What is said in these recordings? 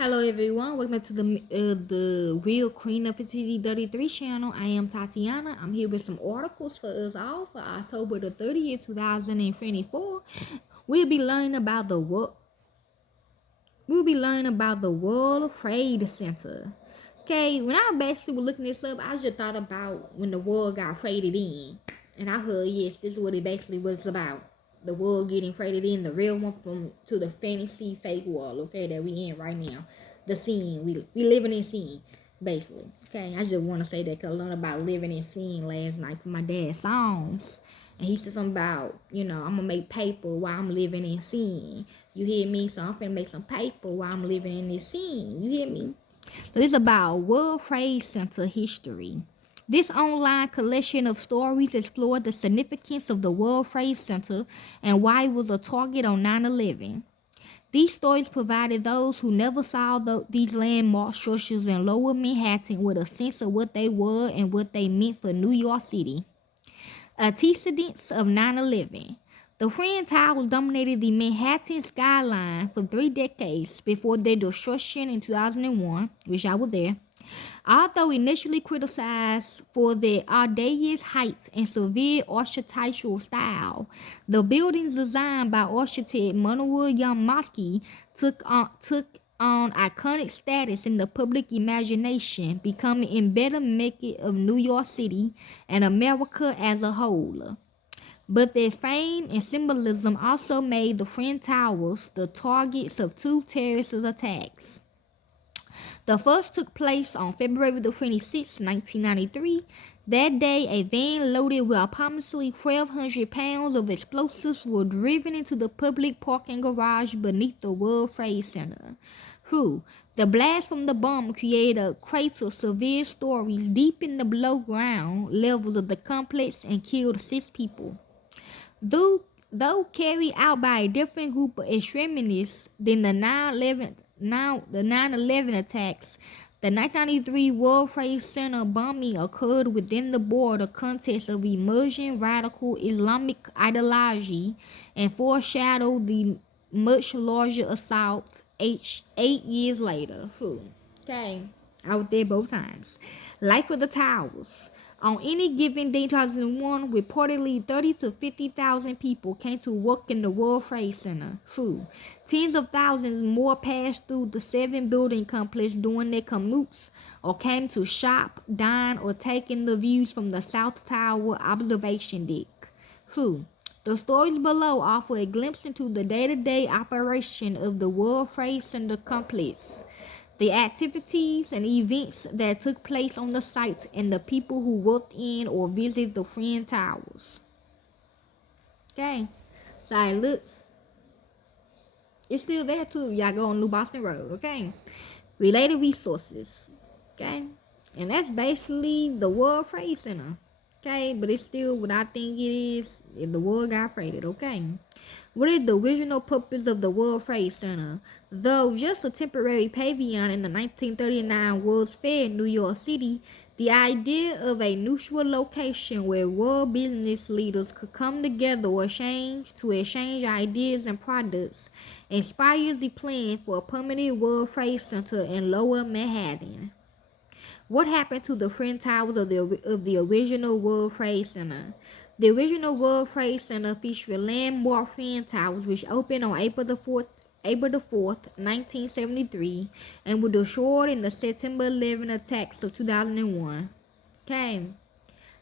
Hello everyone, welcome to the real Queen Nefertiti 33 channel. I am Tatiana. I'm here with some articles for us all for October the 30th, 2024. We'll be learning about the world. We'll be learning about the World Trade Center. Okay, when I basically was looking this up, I just thought about when the world got traded in, and I heard yes, this is what it basically was about. The world getting traded in, the real one from to the fantasy fake world. Okay, that we in right now, the scene we living in scene, basically. Okay, I just want to say that 'cause I learned about living in scene last night from my dad's songs. And he said something about, I'm gonna make paper while I'm living in sin. You hear me? So I'm gonna make some paper while I'm living in this scene. You hear me? So this is about World Trade Center history. This online collection of stories explored the significance of the World Trade Center and why it was a target on 9/11. These stories provided those who never saw these landmark structures in Lower Manhattan with a sense of what they were and what they meant for New York City. Antecedents of 9/11. The Twin Towers dominated the Manhattan skyline for 3 decades before their destruction in 2001, which I was there. Although initially criticized for their audacious heights and severe architectural style, the buildings designed by architect Manuel Yamaski took on iconic status in the public imagination, becoming embedded mecca of New York City and America as a whole. But their fame and symbolism also made the Twin Towers the targets of two terrorist attacks. The first took place on February the 26th, 1993. That day, a van loaded with approximately 1,200 pounds of explosives were driven into the public parking garage beneath the World Trade Center. The blast from the bomb created a crater of severe stories deep in the below ground levels of the complex and killed 6 people. Though carried out by a different group of extremists than the 9/11 attacks, the 1993 World Trade Center bombing occurred within the broader context of emerging radical Islamic ideology and foreshadowed the much larger assault 8 years later. Okay, I was there both times. Life of the Towers. On any given day in 2001, reportedly 30 to 50,000 people came to work in the World Trade Center. Tens of thousands more passed through the 7 building complex during their commutes or came to shop, dine, or take in the views from the South Tower observation deck. The stories below offer a glimpse into the day-to-day operation of the World Trade Center complex, the activities and events that took place on the sites, and the people who worked in or visited the Twin Towers. Okay, so it looks, it's still there too. Y'all go on New Boston Road. Okay, related resources. Okay, and that's basically the World Trade Center. Okay, but it's still what I think it is if the world got traded. Okay, what is the original purpose of the World Trade Center? Though just a temporary pavilion in the 1939 World's Fair in New York City, the idea of a neutral location where world business leaders could come together or exchange ideas and products inspires the plan for a permanent World Trade Center in Lower Manhattan. What happened to the Twin Towers of the original World Trade Center? The original World Trade Center featured landmark Twin Towers, which opened on April the 4th, 1973, and were destroyed in the September 11 attacks of 2001. Okay.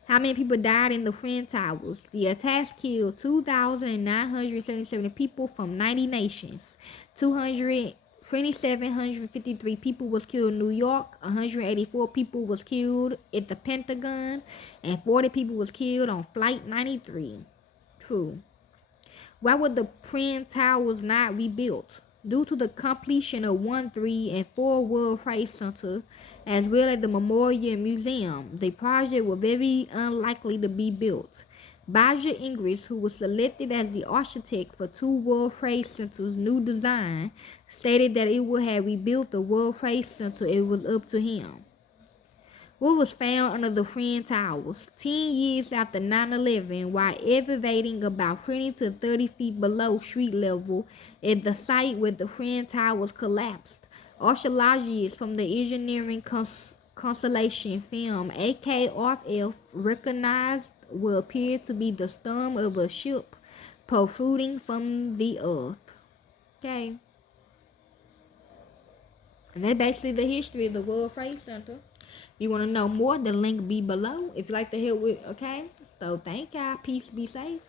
How many people died in the Twin Towers? The attacks killed 2,977 people from 90 nations. 2,753 people was killed in New York. 184 people was killed at the Pentagon. And 40 people was killed on Flight 93. Why were the Twin Towers not rebuilt? Due to the completion of 1, 3, and 4 World Trade Center, as well as the Memorial Museum, the project was very unlikely to be built. Baja Ingres, who was selected as the architect for 2 World Trade Center's new design, stated that it would have rebuilt the World Trade Center if it was up to him. What was found under the Twin Towers 10 years after 9/11, while elevating about 20 to 30 feet below street level at the site where the Twin Towers collapsed? Archaeologists from the engineering constellation film AKRF recognized what appeared to be the stem of a ship protruding from the earth. Okay. And that's basically the history of the World Trade Center. If you want to know more, the link be below. If you like to help with, okay? So thank y'all. Peace, be safe.